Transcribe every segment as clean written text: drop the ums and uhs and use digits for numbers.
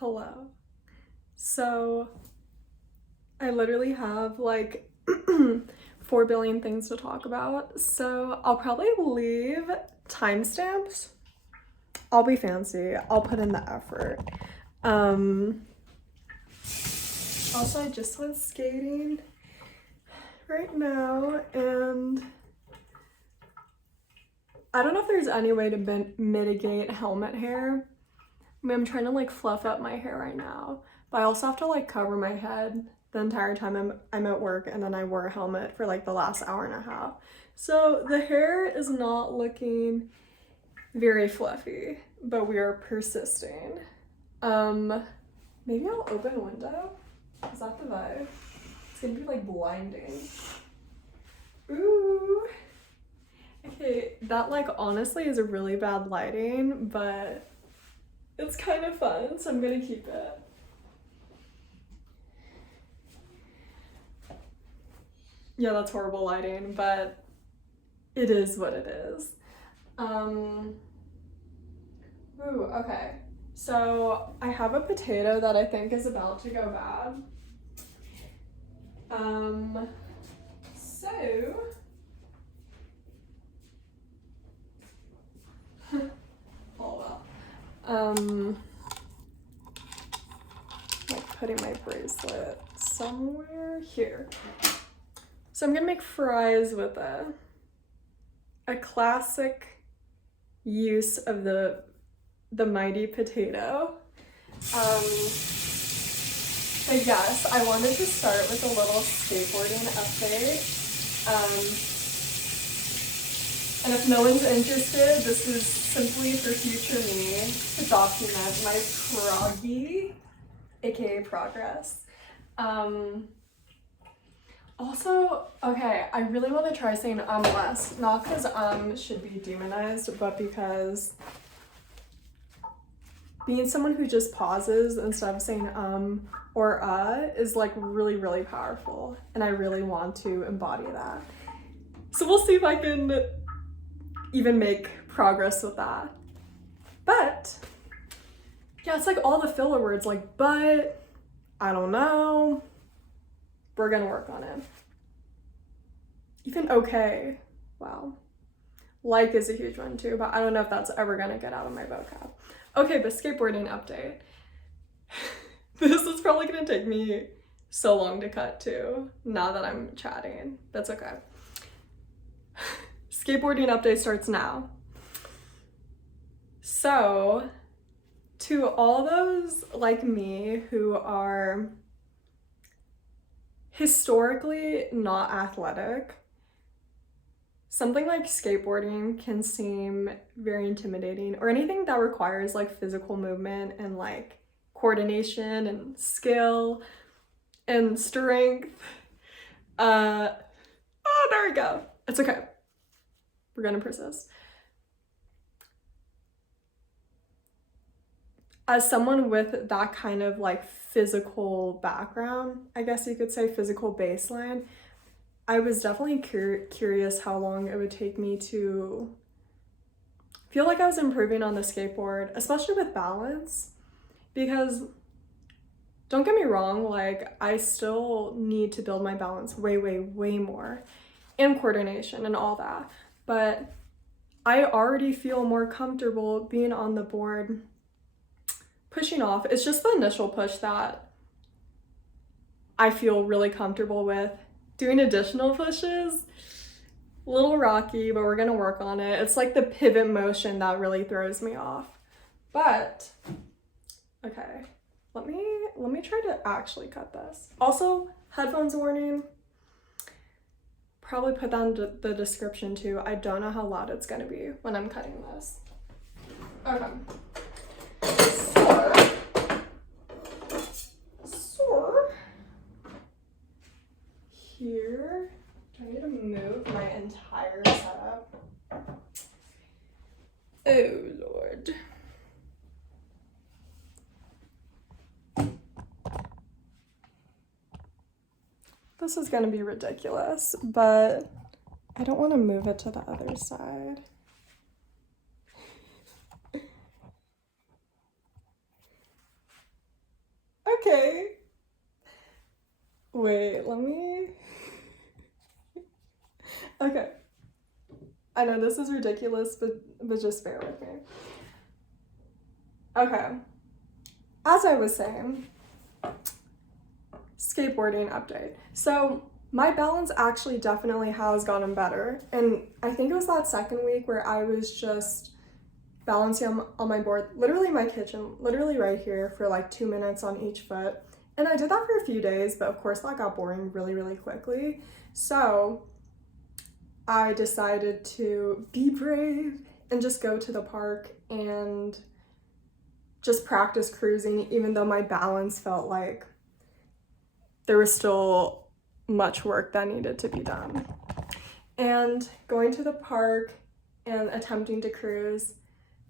Hello. So I literally have like 4 billion things to talk about. So I'll probably leave timestamps. I'll be fancy. I'll put in the effort. Also, I just went skating right now, and I don't know if there's any way to mitigate helmet hair. I mean, I'm trying to like fluff up my hair right now, but I also have to like cover my head the entire time I'm at work, and then I wore a helmet for like the last hour and a half. So the hair is not looking very fluffy, but we are persisting. Maybe I'll open a window. Is that the vibe? It's gonna be like blinding. Ooh. Okay, that like honestly is a really bad lighting, but it's kind of fun, so I'm gonna keep it. Yeah, that's horrible lighting, but it is what it is. Ooh, okay. So I have a potato that I think is about to go bad. Hold up. Like putting my bracelet somewhere here. So I'm gonna make fries with a classic use of the mighty potato. But yes, I wanted to start with a little skateboarding update. And if no one's interested, this is simply for future me to document my proggy, aka progress. Also, okay, I really want to try saying less. Not because should be demonized, but because being someone who just pauses instead of saying or is like really, really powerful. And I really want to embody that. So we'll see if I can even make progress with that. But yeah, it's like all the filler words like but, I don't know. We're gonna work on it. Even okay. Wow. Like is a huge one too, but I don't know if that's ever gonna get out of my vocab. Okay, but skateboarding update. This is probably gonna take me so long to cut too, now that I'm chatting. That's okay. Skateboarding update starts now. So, to all those like me who are historically not athletic, something like skateboarding can seem very intimidating, or anything that requires like physical movement and like coordination and skill and strength. Oh, there we go. It's okay. We're gonna persist. As someone with that kind of like physical background, I guess you could say physical baseline, I was definitely curious how long it would take me to feel like I was improving on the skateboard, especially with balance, because don't get me wrong, like I still need to build my balance way, way, way more, and coordination and all that, but I already feel more comfortable being on the board, pushing off. It's just the initial push that I feel really comfortable with. Doing additional pushes, a little rocky, but we're gonna work on it. It's like the pivot motion that really throws me off. But, okay, let me try to actually cut this. Also, headphones warning. Probably put that in the description too. I don't know how loud it's gonna be when I'm cutting this. Okay. So here, do I need to move my entire setup? Oh Lord. This is gonna be ridiculous, but I don't want to move it to the other side. Okay. Wait, let me... Okay. I know this is ridiculous, but just bear with me. Okay. As I was saying, skateboarding update. So my balance actually definitely has gotten better. And I think it was that second week where I was just balancing on my board, literally my kitchen, literally right here for like 2 minutes on each foot. And I did that for a few days, but of course that got boring really, really quickly. So I decided to be brave and just go to the park and just practice cruising, even though my balance felt like there was still much work that needed to be done. And going to the park and attempting to cruise,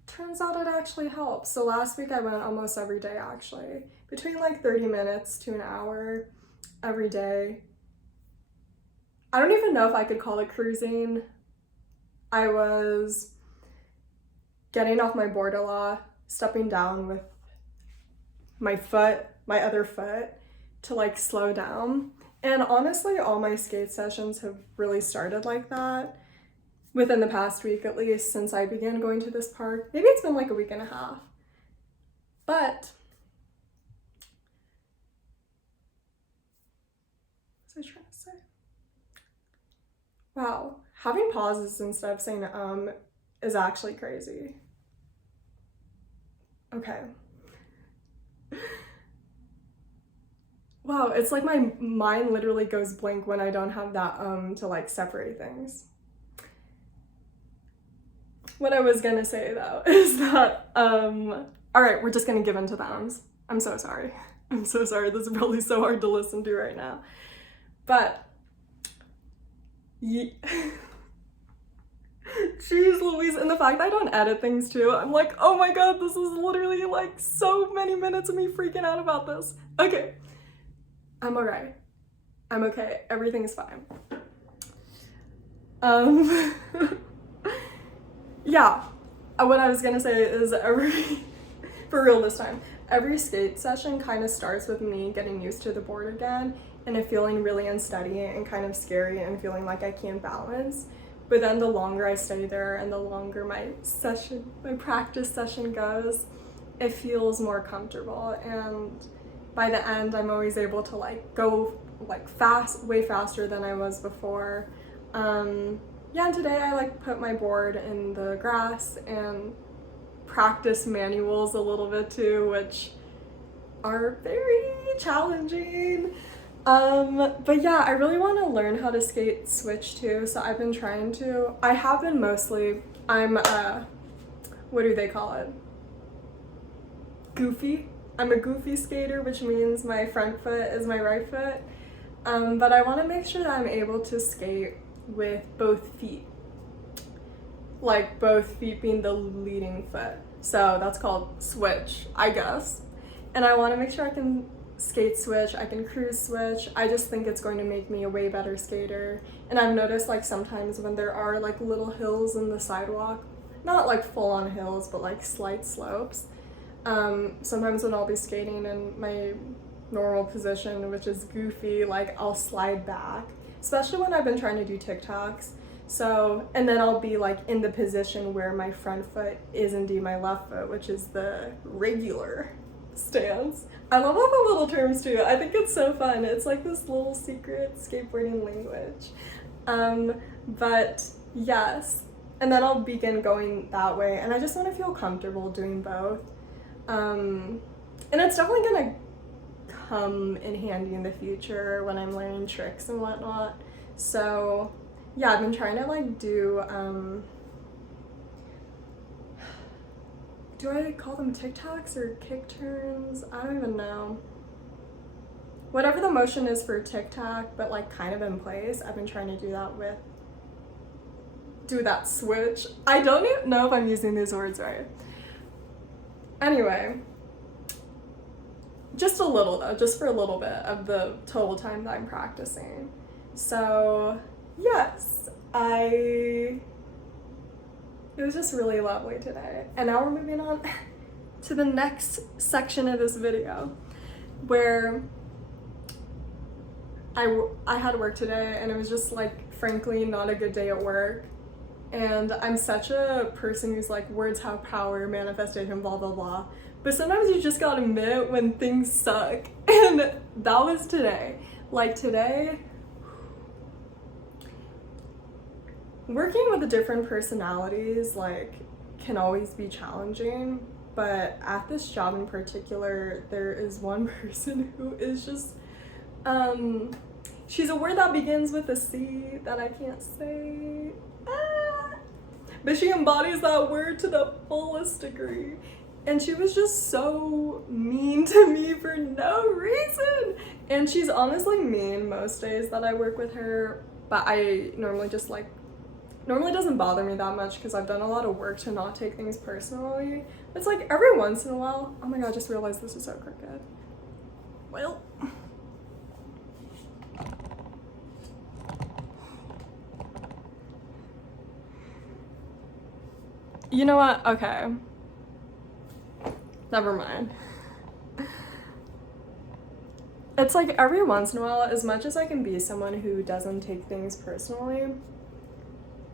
turns out it actually helps. So last week I went almost every day actually, between like 30 minutes to an hour every day. I don't even know if I could call it cruising. I was getting off my board a lot, stepping down with my other foot to like slow down. And honestly, all my skate sessions have really started like that within the past week, at least since I began going to this park. Maybe it's been like a week and a half. But what was I trying to say? Wow, having pauses instead of saying is actually crazy. Okay. Wow, it's like my mind literally goes blank when I don't have that to like separate things. What I was gonna say though is that all right, we're just gonna give in to the ums. I'm so sorry. I'm so sorry. This is probably so hard to listen to right now. But jeez Louise, and the fact that I don't edit things too, I'm like, oh my god, this is literally like so many minutes of me freaking out about this. Okay. I'm alright. I'm okay. Everything's fine. Yeah. What I was gonna say is for real this time, every skate session kind of starts with me getting used to the board again and it feeling really unsteady and kind of scary and feeling like I can't balance. But then the longer I stay there and the longer my practice session goes, it feels more comfortable, and by the end I'm always able to like go like way faster than I was before. Yeah, and today I like put my board in the grass and practice manuals a little bit too, which are very challenging. But yeah, I really want to learn how to skate switch too, so I've been trying to. I have been mostly, I'm what do they call it? Goofy. I'm a goofy skater, which means my front foot is my right foot. But I want to make sure that I'm able to skate with both feet. Like both feet being the leading foot. So that's called switch, I guess. And I want to make sure I can skate switch, I can cruise switch. I just think it's going to make me a way better skater. And I've noticed like sometimes when there are like little hills in the sidewalk, not like full on hills, but like slight slopes, sometimes when I'll be skating in my normal position, which is goofy, like I'll slide back, especially when I've been trying to do TikToks. So, and then I'll be like in the position where my front foot is indeed my left foot, which is the regular stance. I love all the little terms too. I think it's so fun. It's like this little secret skateboarding language. But yes, and then I'll begin going that way, and I just want to feel comfortable doing both. And it's definitely gonna come in handy in the future when I'm learning tricks and whatnot. So yeah, I've been trying to like do I call them TikToks or kick turns? I don't even know. Whatever the motion is for TikTok, but like kind of in place, I've been trying to do that switch. I don't even know if I'm using these words right. Anyway, just a little though, just for a little bit of the total time that I'm practicing. So yes, it was just really lovely today. And now we're moving on to the next section of this video. where I had work today and it was just like frankly not a good day at work, and I'm such a person who's like words have power, manifestation, blah blah blah, but sometimes you just gotta admit when things suck, and that was today. Like today, working with the different personalities like can always be challenging, but at this job in particular there is one person who is just she's a word that begins with a C that I can't say, but she embodies that word to the fullest degree, and she was just so mean to me for no reason. And she's honestly mean most days that I work with her, but I normally just like normally doesn't bother me that much because I've done a lot of work to not take things personally. It's like every once in a while, oh my god, I just realized this is so crooked. Well, you know what? Okay. Never mind. It's like every once in a while, as much as I can be someone who doesn't take things personally,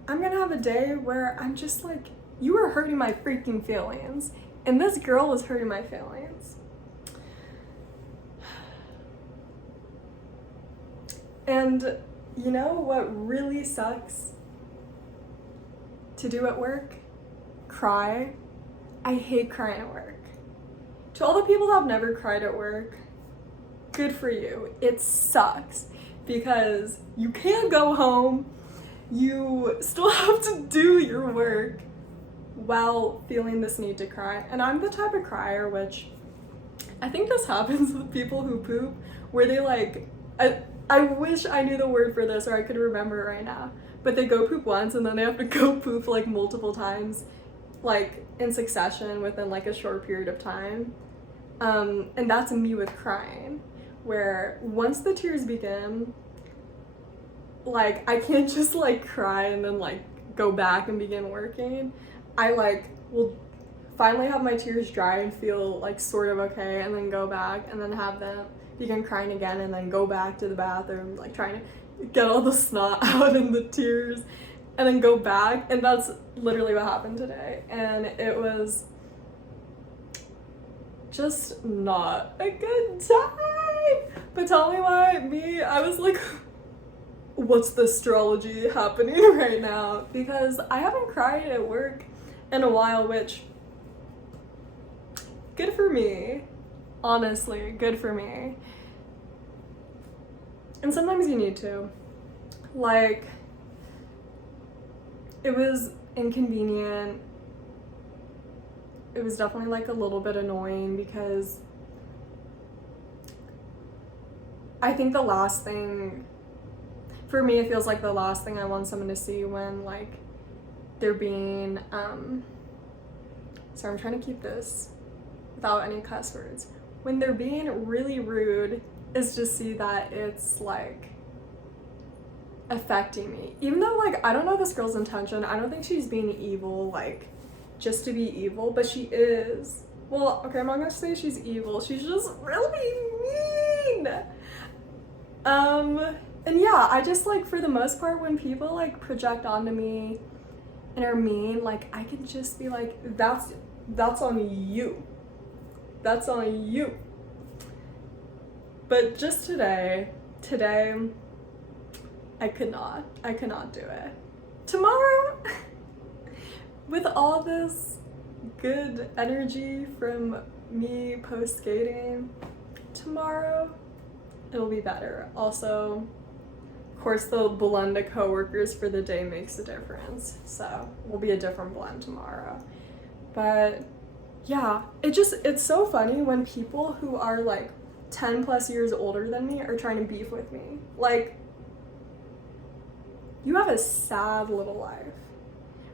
I'm gonna have a day where I'm just like, you are hurting my freaking feelings. And this girl is hurting my feelings. And you know what really sucks to do at work? Cry. I hate crying at work. To all the people that have never cried at work, good for you. It sucks because you can't go home. You still have to do your work while feeling this need to cry. And I'm the type of crier, which I think this happens with people who poop, where they like, I wish I knew the word for this or I could remember it right now, but they go poop once and then they have to go poop like multiple times, like in succession within like a short period of time. And that's me with crying, where once the tears begin, like I can't just like cry and then like go back and begin working. I like will finally have my tears dry and feel like sort of okay, and then go back and then have them begin crying again, and then go back to the bathroom like trying to get all the snot out and the tears, and then go back. And that's literally what happened today, and it was just not a good time. But tell me why I was like, what's the astrology happening right now? Because I haven't cried at work in a while, which good for me. Honestly, good for me. And sometimes you need to. Like, it was inconvenient. It was definitely like a little bit annoying because I think the last thing, for me, it feels like the last thing I want someone to see when like they're being, so I'm trying to keep this without any cuss words. When they're being really rude is to see that it's like affecting me. Even though like, I don't know this girl's intention. I don't think she's being evil, like just to be evil, but she is. Well, okay, I'm not gonna say she's evil. She's just really mean. And yeah, I just like, for the most part, when people like project onto me and are mean, like I can just be like, that's on you. That's on you. But just today, I could not do it. Tomorrow, with all this good energy from me post skating, tomorrow it'll be better. Also, of course, the blend of coworkers for the day makes a difference, so we'll be a different blend tomorrow. But yeah, it's so funny when people who are like 10 plus years older than me are trying to beef with me. Like, you have a sad little life.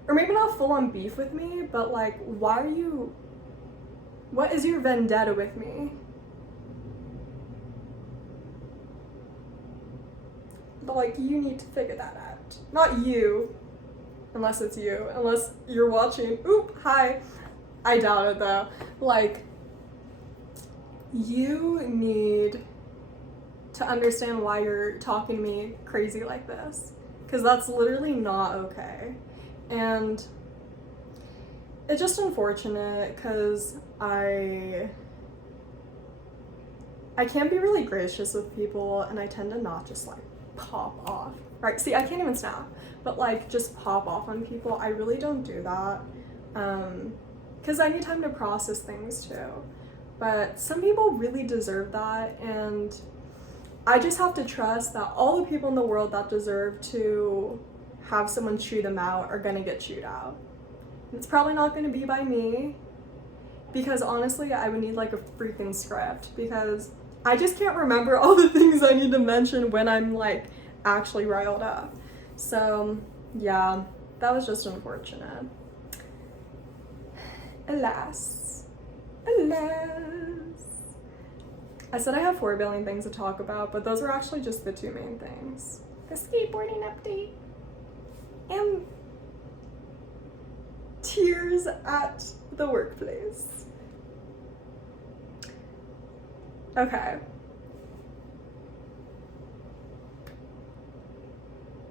Or maybe not full on beef with me, but like, what is your vendetta with me? But like, you need to figure that out. Not you, unless it's you, unless you're watching. Oop, hi. I doubt it though. Like, you need to understand why you're talking to me crazy like this, because that's literally not okay. And it's just unfortunate because I can't be really gracious with people, and I tend to not just like pop off, right? See, I can't even snap, but like just pop off on people. I really don't do that because I need time to process things too. But some people really deserve that, and I just have to trust that all the people in the world that deserve to have someone chew them out are gonna get chewed out. It's probably not gonna be by me, because honestly, I would need like a freaking script, because I just can't remember all the things I need to mention when I'm like actually riled up. So yeah, that was just unfortunate. Alas. I said I have 4 billion things to talk about, but those were actually just the 2 main things. The skateboarding update and tears at the workplace. Okay.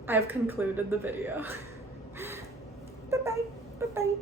I have concluded the video. Bye-bye. Bye-bye.